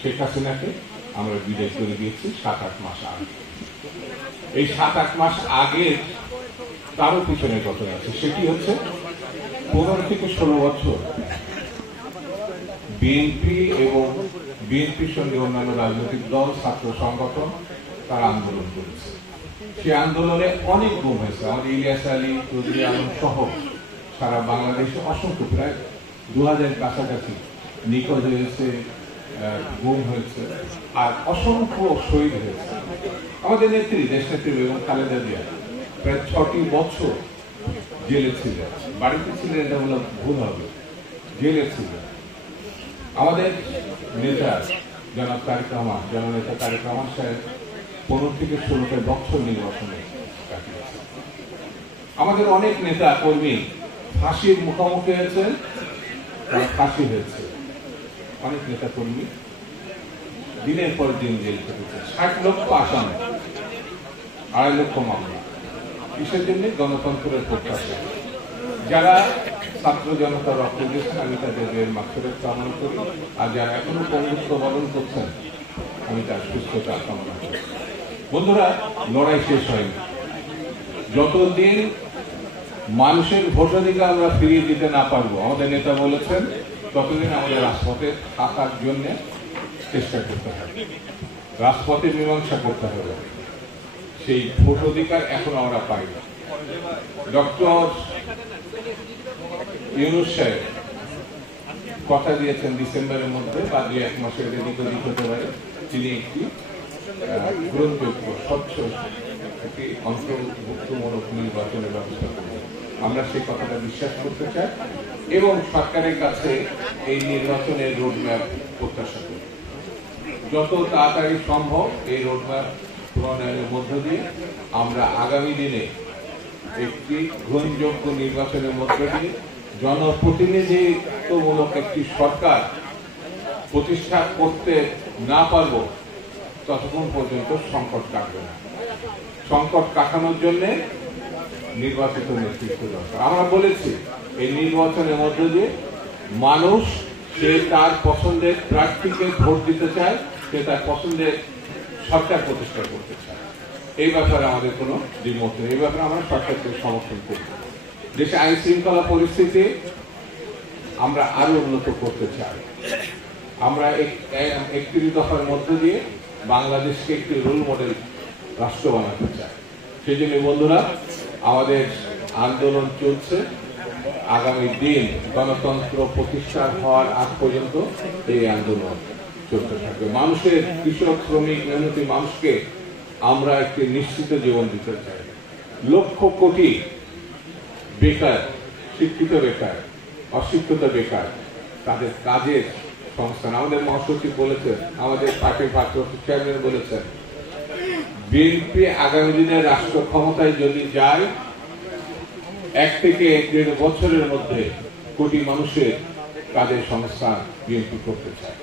শেখ হাসিনাকে আমরা বিদায় করে দিয়েছি 7-8 মাস আগে। এই 7-8 মাস আগে তারও পিছনে ঘটনা আছে, সেটি হচ্ছে 15 থেকে 16 বছর বিএনপি এবং বিএনপির সঙ্গে অন্যান্য রাজনৈতিক দল, ছাত্র সংগঠন তারা আন্দোলন করেছে। সেই আন্দোলনে অনেক গুম হয়েছে। আমাদের ইলিয়াস আলী, চৌধুরী আলম সহ সারা বাংলাদেশে অসংখ্য, প্রায় 2000 কাছাকাছি নিখোঁজ হয়েছে, গুম হয়েছে, আর অসংখ্য শহীদ হয়েছে। আমাদের নেত্রী, দেশনেত্রী বেগম খালেদা জিয়া প্রায় 6টি বছর জেলে ছিলেন। বাড়িতে ছিলেন এটা বলে ভুল হবে, জেলে ছিলেন। আমাদের নেতা জনাব তারেক রহমান, জননেতা তারেক রহমান সাহেব 15 থেকে 16টা বছর নির্বাচনে কাটিয়েছে। আমাদের অনেক নেতা কর্মী ফাঁসির মুখোমুখি হয়েছেন, ফাঁসি হয়েছে। অনেক নেতা কর্মী দিনের পর দিন জেল খেটেছে। 60 লক্ষ আসামি, 2.5 লক্ষ মামলা। কিসের জন্য? গণতন্ত্রের প্রত্যাশা। যারা ছাত্র জনতা রক্ত দিয়েছেন, আমি তাদের মাগফিরাত কামনা করি। আর যারা এখনো পঙ্গুত্ব বরণ করছেন, আমি তার সুস্থতা কামনা করি। বন্ধুরা, লড়াই শেষ হয়নি। যতদিন মানুষের ভোটাধিকার আমরা ফিরিয়ে দিতে না পারবো, আমাদের নেতা বলেছেন, ততদিন আমাদের রাজপথে থাকার জন্য চেষ্টা করতে হবে, রাজপথে মীমাংসা করতে হবে। সেই ভোটাধিকার এখন আমরা পাই না। ডক্টর ইউনূস সাহেব কথা দিয়েছেন ডিসেম্বরের মধ্যে বা 2-1 মাসের এদিক ওদিক হতে পারে, তিনি একটি গ্রহণযোগ্য, স্বচ্ছ, একটি অন্তর্ভুক্তমূলক নির্বাচনের ব্যবস্থা করবেন। আমরা সেই কথাটা বিশ্বাস করতে চাই এবং সরকারের কাছে এই নির্বাচনের রোডম্যাপ প্রত্যাশা করি। যত তাড়াতাড়ি সম্ভব এই রোডম্যাপ প্রণয়নের মধ্য দিয়ে আমরা আগামী দিনে একটি গ্রহণযোগ্য নির্বাচনের মধ্য দিয়ে জনপ্রতিনিধিত্বমূলক একটি সরকার প্রতিষ্ঠা করতে না পারব, ততক্ষণ পর্যন্ত সংকট কাটবে না। সংকট কাটানোর জন্য নির্বাচিত নেতৃত্ব দরকার। আমরা বলেছি, এই নির্বাচনের মধ্য দিয়ে মানুষ সে তার পছন্দের প্রার্থীকে ভোট দিতে চায়, সে তার পছন্দের সরকার প্রতিষ্ঠা করতে চায়। এই ব্যাপারে আমাদের কোনো দ্বিমত নেই। এই ব্যাপারে আমরা সরকারকে সমর্থন করব। দেশে আইন শৃঙ্খলা পরিস্থিতি আমরা আরো উন্নত করতে চাই। আমরা 31 দফার মধ্য দিয়ে বাংলাদেশকে একটি রোল মডেল রাষ্ট্র বানাতে চাই। সেই জন্য বন্ধুরা, আমাদের আন্দোলন চলছে। আগামী দিন গণতন্ত্র প্রতিষ্ঠা হওয়ার আগ পর্যন্ত এই আন্দোলন চলতে থাকবে। মানুষের, কৃষক, শ্রমিক, মেহনতি মানুষকে আমরা একটি নিশ্চিত জীবন দিতে চাই। লক্ষ কোটি বেকার, শিক্ষিত বেকার, অশিক্ষিত বেকার, তাদের কাজের সংস্থান। আমাদের মহাসচিব বলেছেন, আমাদের পার্টির ভারপ্রাপ্ত চেয়ারম্যান বলেছেন, বিএনপি আগামী দিনে রাষ্ট্র ক্ষমতায় যদি যায়, 1 থেকে 1.5 বছরের মধ্যে কোটি মানুষের কাজের সংস্থান বিএনপি করতে চায়।